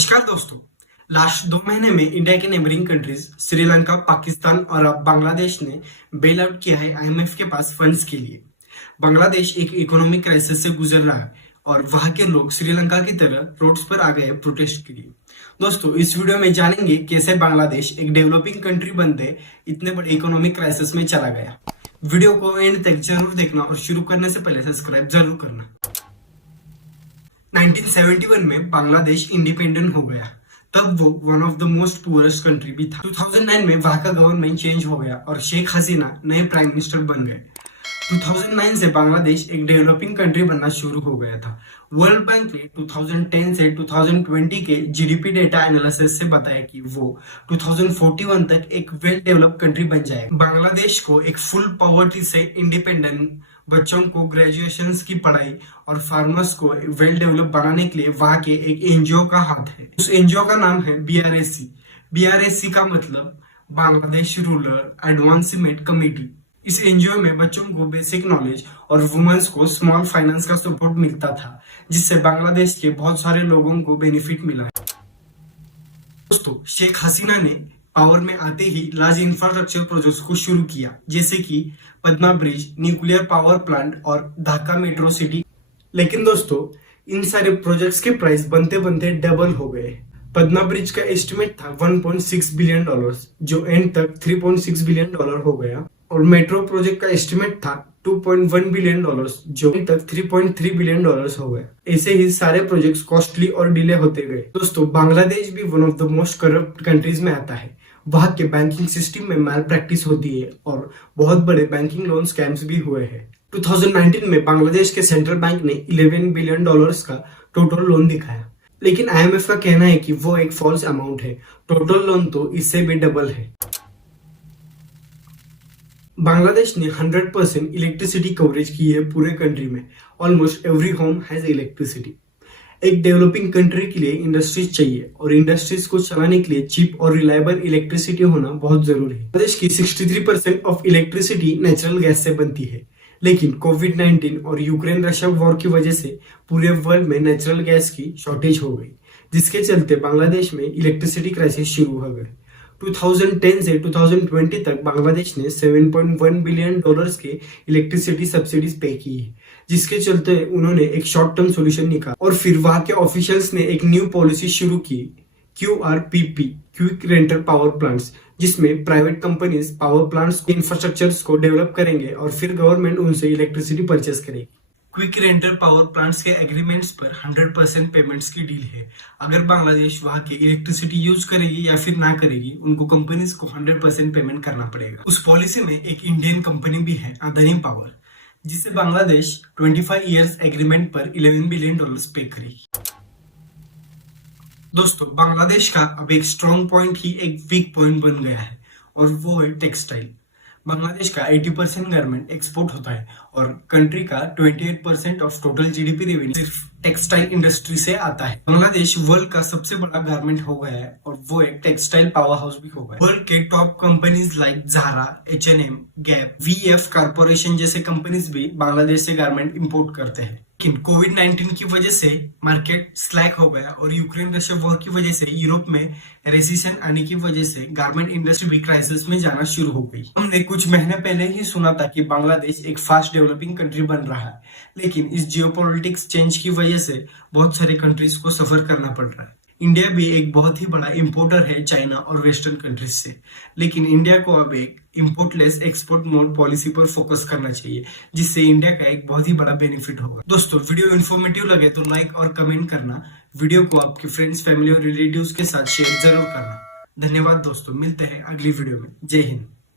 नमस्कार दोस्तों। लास्ट 2 महीने में इंडिया के नेबरिंग कंट्रीज श्रीलंका, पाकिस्तान और अब बांग्लादेश ने बेल आउट किया है आईएमएफ के पास फंड्स के लिए। बांग्लादेश एक इकोनॉमिक क्राइसिस से गुजर रहा है और वहां के लोग श्रीलंका की तरह रोड्स पर आ गए प्रोटेस्ट के लिए। दोस्तों, इस वीडियो में जानेंगे कैसे बांग्लादेश एक डेवलपिंग कंट्री बनते इतने बड़े इकोनॉमिक क्राइसिस में चला गया। वीडियो को एंड तक जरूर देखना और शुरू करने से पहले सब्सक्राइब जरूर करना। 1971 में बांग्लादेश इंडिपेंडेंट हो गया। तब वो one of the most poorest country भी था। 2009 में वहां का गवर्नमेंट चेंज हो गया और शेख हसीना नए प्राइम मिनिस्टर बन गए। 2009 से बांग्लादेश एक डेवलपिंग कंट्री बनना शुरू हो गया था। वर्ल्ड बैंक ने 2010 से 2020 के जीडीपी डेटा एनालिसिस से बताया कि वो 2041 तक एक वेल डेवलप कंट्री बन जाएगा। बांग्लादेश को एक फुल पॉवर्टी से इंडिपेंडेंट, बच्चों को ग्रेजुएशन की पढ़ाई और फार्मर्स को वेल डेवलप बनाने के लिए वहां के एक एनजीओ का हाथ है। उस एनजीओ का नाम है बीआरएससी। बीआरएससी का मतलब बांग्लादेश रूरल एडवांसमेंट कमेटी। इस एनजीओ में बच्चों को बेसिक नॉलेज और वुमेन्स को स्मॉल फाइनेंस का सपोर्ट मिलता था, जिससे बांग्लादेश के बहुत सारे लोगों को बेनिफिट मिला है। दोस्तों, शेख हसीना ने पावर में आते ही लार्ज इंफ्रास्ट्रक्चर प्रोजेक्ट्स को शुरू किया, जैसे कि Padma bridge, nuclear power plant और ढाका मेट्रो सिटी। लेकिन दोस्तों, इन सारे प्रोजेक्ट्स के प्राइस बनते बनते डबल हो गए। पद्मा ब्रिज का एस्टिमेट था $1.6 बिलियन, जो एंड तक $3.6 बिलियन हो गया, और मेट्रो प्रोजेक्ट का एस्टिमेट था $2.1 बिलियन, जो एंड तक $3.3 बिलियन हो गया। ऐसे ही सारे प्रोजेक्ट्स कॉस्टली और डिले होते गए। दोस्तों, बांग्लादेश भी one of the most corrupt countries में आता है। वहां के बैंकिंग सिस्टम में मैल प्रैक्टिस होती है और बहुत बड़े बैंकिंग लोन स्कैम्स भी हुए हैं। 2019 में बांग्लादेश के सेंट्रल बैंक ने $11 बिलियन का टोटल लोन दिखाया, लेकिन आईएमएफ का कहना है कि वो एक फॉल्स अमाउंट है। टोटल लोन तो इससे भी डबल है। बांग्लादेश ने 100% इलेक्ट्रिसिटी कवरेज की है पूरे कंट्री में। Almost every home has electricity. एक डेवलपिंग कंट्री के लिए इंडस्ट्रीज चाहिए और इंडस्ट्रीज को चलाने के लिए चीप और रिलायबल इलेक्ट्रिसिटी होना बहुत जरूरी है। प्रदेश की 63% ऑफ इलेक्ट्रिसिटी नेचुरल गैस से बनती है, लेकिन कोविड-19 और यूक्रेन रशिया वॉर की वजह से पूरे वर्ल्ड में नेचुरल गैस की शॉर्टेज हो गई, जिसके चलते बांग्लादेश में इलेक्ट्रिसिटी क्राइसिस शुरू हो गई। 2010 से 2020 तक बांग्लादेश ने $7.1 बिलियन के इलेक्ट्रिसिटी सब्सिडीज पे की है, जिसके चलते उन्होंने एक शॉर्ट टर्म सॉल्यूशन निकाला। और फिर वहां के ऑफिशियल्स ने एक न्यू पॉलिसी शुरू की, QRPP, quick rental power plants, जिसमें प्राइवेट कंपनीज पावर प्लांट्स के इंफ्रास्ट्रक्चर्स को डेवलप करेंगे और फिर गवर्नमेंट उनसे इलेक्ट्रिसिटी परचेस करेगी। क्विक रेंटल पावर प्लांट्स के एग्रीमेंट्स पर 100% पेमेंट्स की डील है। अगर बांग्लादेश वहां की इलेक्ट्रिसिटी यूज करेगी या फिर ना करेगी, उनको कंपनीज को 100% पेमेंट करना पड़ेगा। उस पॉलिसी में एक इंडियन कंपनी भी है, अदानी पावर, जिसे बांग्लादेश 25 इयर्स एग्रीमेंट पर $11 बिलियन पे करेगी। दोस्तों, बांग्लादेश का अब एक स्ट्रॉन्ग पॉइंट ही एक वीक पॉइंट बन गया है, और वो है टेक्सटाइल। बांग्लादेश का 80% गारमेंट एक्सपोर्ट होता है और कंट्री का 28% ऑफ टोटल जीडीपी रेवेन्यू सिर्फ टेक्सटाइल इंडस्ट्री से आता है। बांग्लादेश वर्ल्ड का सबसे बड़ा गारमेंट हो गया है और वो एक टेक्सटाइल पावर हाउस भी हो गया है। वर्ल्ड के top companies like Zara, H&M, Gap, VF corporation जैसे कंपनीज भी बांग्लादेश से गारमेंट इंपोर्ट करते हैं। लेकिन कोविड-19 की वजह से मार्केट स्लैक हो गया और यूक्रेन रशिया वॉर की वजह से यूरोप में रेसिशन आने की वजह से गारमेंट इंडस्ट्री भी क्राइसिस में जाना शुरू हो गई। हमने कुछ महीने पहले ही सुना था कि बांग्लादेश एक फास्ट डेवलपिंग कंट्री बन रहा है, लेकिन इस जियोपॉलिटिक्स चेंज की वजह से बहुत सारे कंट्रीज को सफर करना पड़ रहा है। इंडिया भी एक बहुत ही बड़ा इंपोर्टर है चाइना और वेस्टर्न कंट्रीज से, लेकिन इंडिया को अब एक इंपोर्टलेस एक्सपोर्ट मोड पॉलिसी पर फोकस करना चाहिए, जिससे इंडिया का एक बहुत ही बड़ा बेनिफिट होगा। दोस्तों, वीडियो इन्फॉर्मेटिव लगे तो लाइक और कमेंट करना। वीडियो को आपके फ्रेंड्स, फैमिली और रिलेटिव्स के साथ शेयर जरूर करना। धन्यवाद दोस्तों, मिलते हैं अगली वीडियो में। जय हिंद।